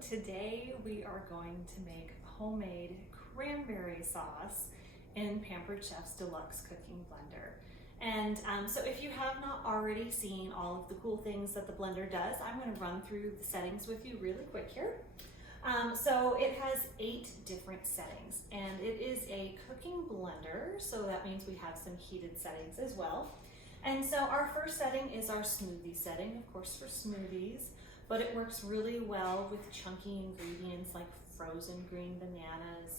today we are going to make homemade cranberry sauce in Pampered Chef's Deluxe Cooking Blender. And so if you have not already seen all of the cool things that the blender does, I'm going to run through the settings with you really quick here. So it has 8 different settings, and it is a cooking blender, so that means we have some heated settings as well. And so our first setting is our smoothie setting, of course for smoothies, but it works really well with chunky ingredients like frozen green bananas.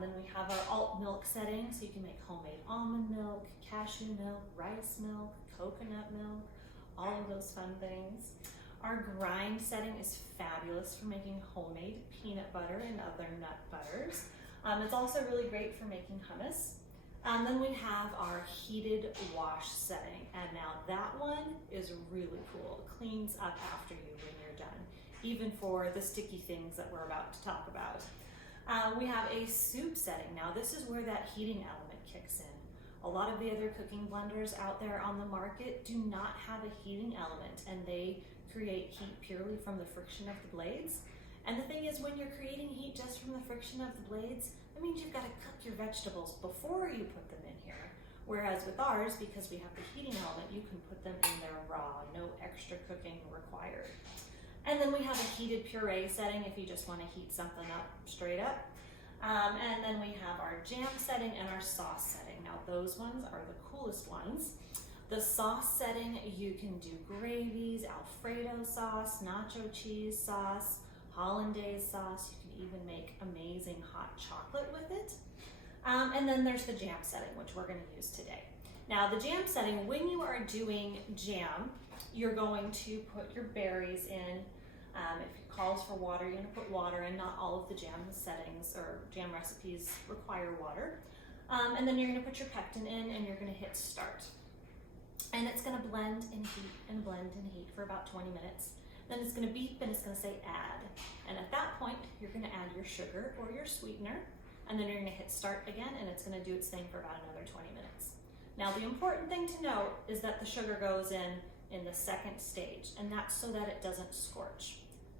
Then we have our alt milk setting, so you can make homemade almond milk, cashew milk, rice milk, coconut milk, all of those fun things. Our grind setting is fabulous for making homemade peanut butter and other nut butters. It's also really great for making hummus. Then we have our heated wash setting, and now that one is really cool. It cleans up after you when you're done, even for the sticky things that we're about to talk about. We have a soup setting. Now this is where that heating element kicks in. A lot of the other cooking blenders out there on the market do not have a heating element, and they create heat purely from the friction of the blades. And the thing is, when you're creating heat just from the friction of the blades, that means you've got to cook your vegetables before you put them in here. Whereas with ours, because we have the heating element, you can put them in there raw, no extra cooking required. And then we have a heated puree setting if you just want to heat something up straight up. And then we have our jam setting and our sauce setting. Now those ones are the coolest ones. The sauce setting, you can do gravies, Alfredo sauce, nacho cheese sauce, hollandaise sauce. You can even make amazing hot chocolate with it. And then there's the jam setting, which we're going to use today. Now the jam setting, when you are doing jam, you're going to put your berries in. If it calls for water, you're going to put water in. Not all of the jam settings or jam recipes require water. And then you're going to put your pectin in, and you're going to hit start. And it's going to blend and heat and blend and heat for about 20 minutes. Then it's going to beep and it's going to say add. And at that point, you're going to add your sugar or your sweetener. And then you're going to hit start again, and it's going to do its thing for about another 20 minutes. Now the important thing to note is that the sugar goes in the second stage, and that's so that it doesn't scorch.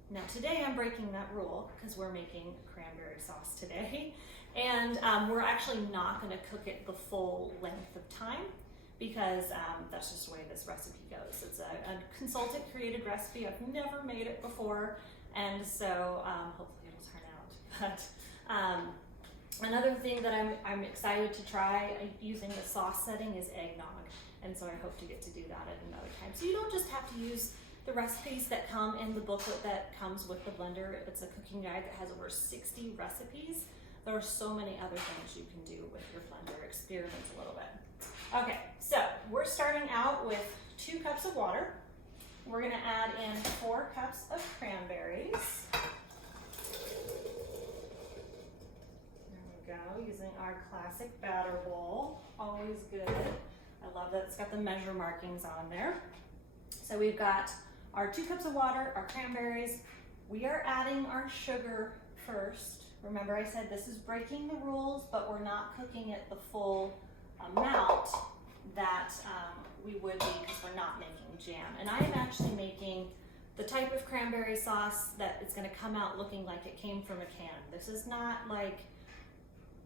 Now today I'm breaking that rule because we're making cranberry sauce today, and we're actually not going to cook it the full length of time because that's just the way this recipe goes. It's a consultant created recipe. I've never made it before, and so hopefully it'll turn out. But another thing that I'm excited to try using the sauce setting is eggnog, and so I hope to get to do that at another time. So you don't just have to use the recipes that come in the booklet that comes with the blender. It's a cooking guide that has over 60 recipes. There are so many other things you can do with your blender. Experiment a little bit. Okay, so we're starting out with 2 cups of water. We're gonna add in 4 cups of cranberries. There we go, using our classic batter bowl. Always good. I love that it's got the measure markings on there. So we've got our 2 cups of water, our cranberries. We are adding our sugar first. Remember I said this is breaking the rules, but we're not cooking it the full amount that we would be because we're not making jam. And I am actually making the type of cranberry sauce that it's going to come out looking like it came from a can. This is not like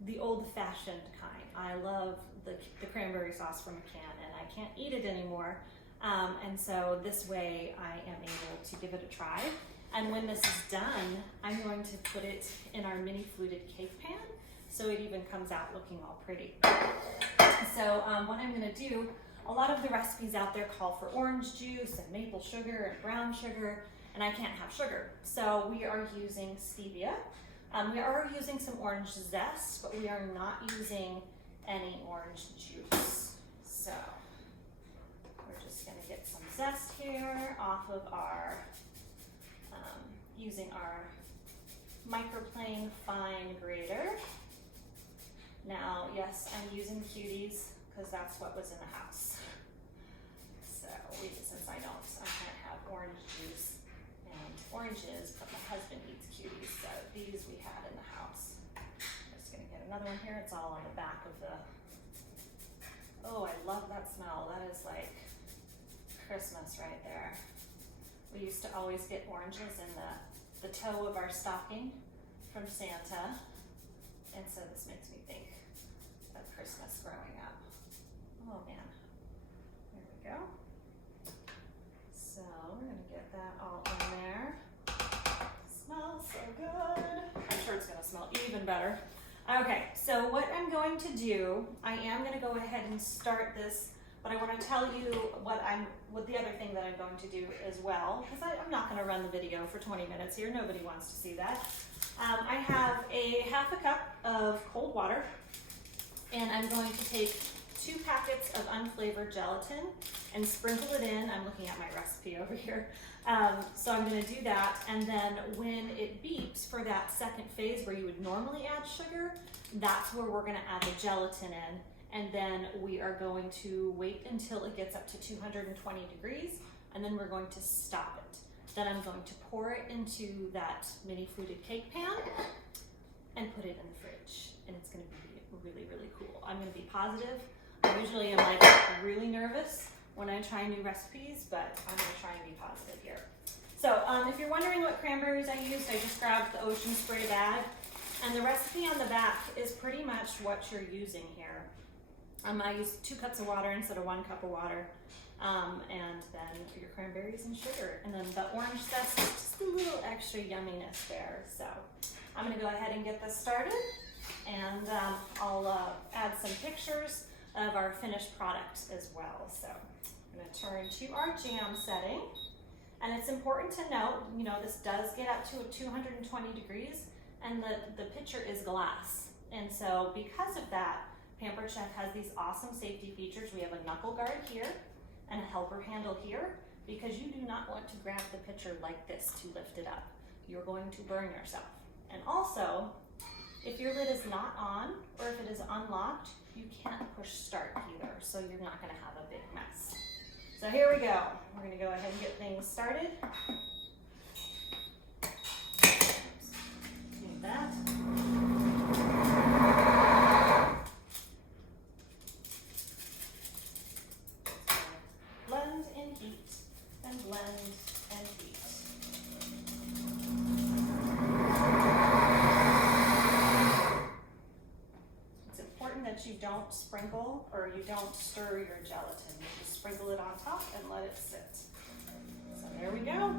the old-fashioned kind. I love the cranberry sauce from a can, and I can't eat it anymore. And so this way I am able to give it a try. And when this is done, I'm going to put it in our mini fluted cake pan so it even comes out looking all pretty. So what I'm going to do, a lot of the recipes out there call for orange juice and maple sugar and brown sugar, and I can't have sugar. So we are using stevia. We are using some orange zest, but we are not using any orange juice. So we're just going to get some zest here off of our, using our microplane fine grater. Now, yes, I'm using cuties because that's what was in the house. So since I can't have orange juice and oranges, but my husband eats cuties, so these we had in the house. I'm just gonna get another one here. It's all on the back of the, oh, I love that smell. That is like Christmas right there. We used to always get oranges in the the toe of our stocking from Santa. And so this makes me think of Christmas growing up. Oh man, there we go. So we're gonna get that all in there. Smells so good. I'm sure it's gonna smell even better. Okay, so what I'm going to do, I am gonna go ahead and start this, but I wanna tell you what the other thing that I'm going to do as well, because I'm not gonna run the video for 20 minutes here. Nobody wants to see that. I have a half a cup of cold water, and I'm going to take 2 packets of unflavored gelatin and sprinkle it in. I'm looking at my recipe over here. So I'm gonna do that, and then when it beeps for that second phase where you would normally add sugar, that's where we're gonna add the gelatin in, and then we are going to wait until it gets up to 220 degrees, and then we're going to stop it. Then I'm going to pour it into that mini fluted cake pan and put it in the fridge, and it's gonna be really, really cool. I'm gonna be positive. I usually am like really nervous when I try new recipes, but I'm gonna try and be positive here. So if you're wondering what cranberries I used, I just grabbed the Ocean Spray bag, and the recipe on the back is pretty much what you're using here. I used 2 cups of water instead of 1 cup of water, and then your cranberries and sugar, and then the orange zest is just a little extra yumminess there. So I'm gonna go ahead and get this started, and I'll add some pictures of our finished product as well. So I'm going to turn to our jam setting, and it's important to note, you know, this does get up to 220 degrees, and the pitcher is glass, and so because of that, Pampered Chef has these awesome safety features. We have a knuckle guard here and a helper handle here, because you do not want to grab the pitcher like this to lift it up. You're going to burn yourself. And also, if your lid is not on, or if it is unlocked, you can't push start either, so you're not gonna have a big mess. So here we go. We're gonna go ahead and get things started. Need that. Blend and heat, and blend and heat. That you don't sprinkle or you don't stir your gelatin. You just sprinkle it on top and let it sit. So there we go.